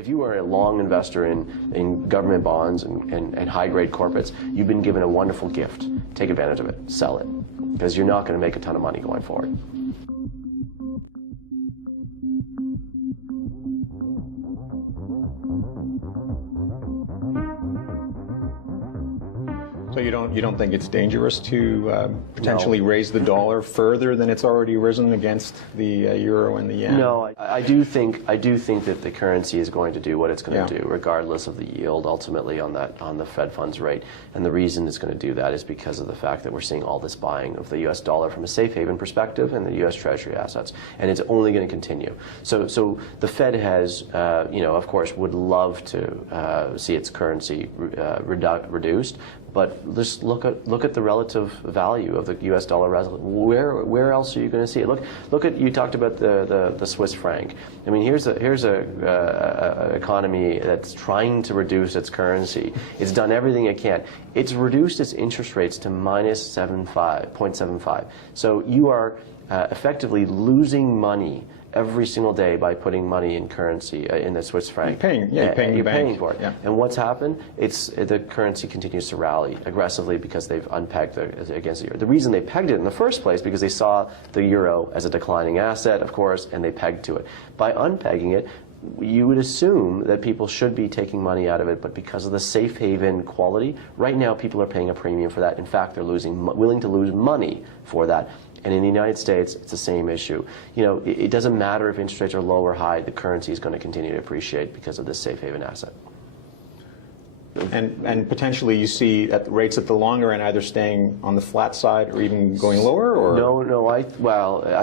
If you are a long investor in government bonds and high-grade corporates, you've been given a wonderful gift. Take advantage of it. Sell it. Because you're not going to make a ton of money going forward. So you don't think it's dangerous to potentially raise the dollar further than it's already risen against the euro and the yen? No, I do think that the currency is going to do what it's going to do, regardless of the yield ultimately on the Fed funds rate. And the reason it's going to do that is because of the fact that we're seeing all this buying of the U.S. dollar from a safe haven perspective and the U.S. Treasury assets, and it's only going to continue. So the Fed has, of course, would love to see its currency reduced. But just look at the relative value of the U.S. dollar. Where else are you going to see it? Look at, you talked about the Swiss franc. I mean, here's a economy that's trying to reduce its currency. It's done everything it can. It's reduced its interest rates to minus 0.75. So you are effectively losing money every single day by putting money in currency in the Swiss franc. You're paying for it. Yeah. And what's happened? The currency continues to rally aggressively because they've unpegged against the euro. The reason they pegged it in the first place because they saw the euro as a declining asset, of course, and they pegged to it. By unpegging it, you would assume that people should be taking money out of it, but because of the safe haven quality, right now people are paying a premium for that. In fact, they're willing to lose money for that. And in the United States, it's the same issue. It doesn't matter if interest rates are low or high, the currency is going to continue to appreciate because of this safe haven asset. And potentially you see rates at the longer end either staying on the flat side or even going lower, or no. I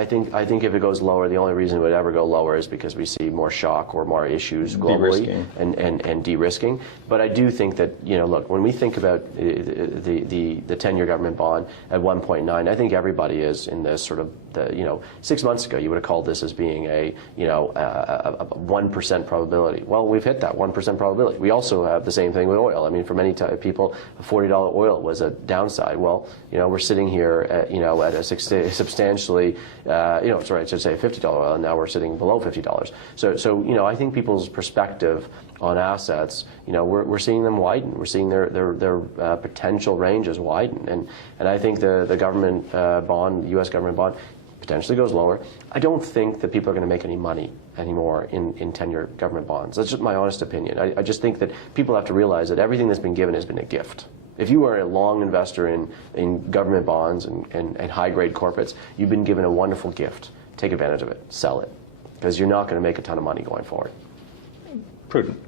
think if it goes lower, the only reason it would ever go lower is because we see more shock or more issues globally and de-risking. But I do think that look, when we think about the 10-year government bond at 1.9, I think everybody is in this sort of 6 months ago you would have called this as being a 1% probability. Well, we've hit that 1% probability. We also have the same thing with oil. I mean, for many people, $40 oil was a downside. Well, we're sitting here at a substantially, I should say $50 oil, and now we're sitting below $50. So I think people's perspective on assets, we're seeing them widen. We're seeing their potential ranges widen, and I think the government bond, the U.S. government bond, potentially goes lower. I don't think that people are going to make any money anymore in 10-year government bonds. That's just my honest opinion. I just think that people have to realize that everything that's been given has been a gift. If you are a long investor in government bonds and high-grade corporates, you've been given a wonderful gift. Take advantage of it. Sell it. Because you're not going to make a ton of money going forward. Prudent.